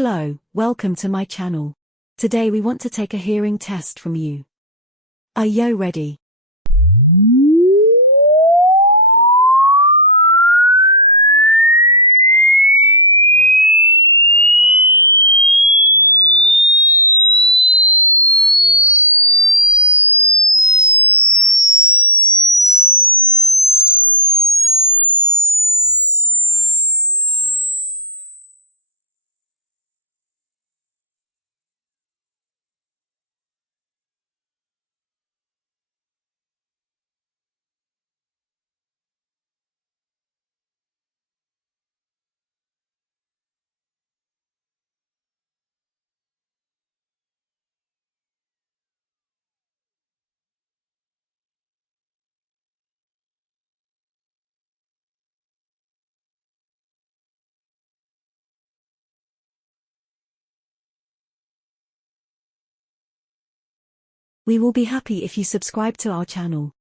Hello, welcome to my channel. Today we want to take a hearing test from you. Are you ready? We will be happy if you subscribe to our channel.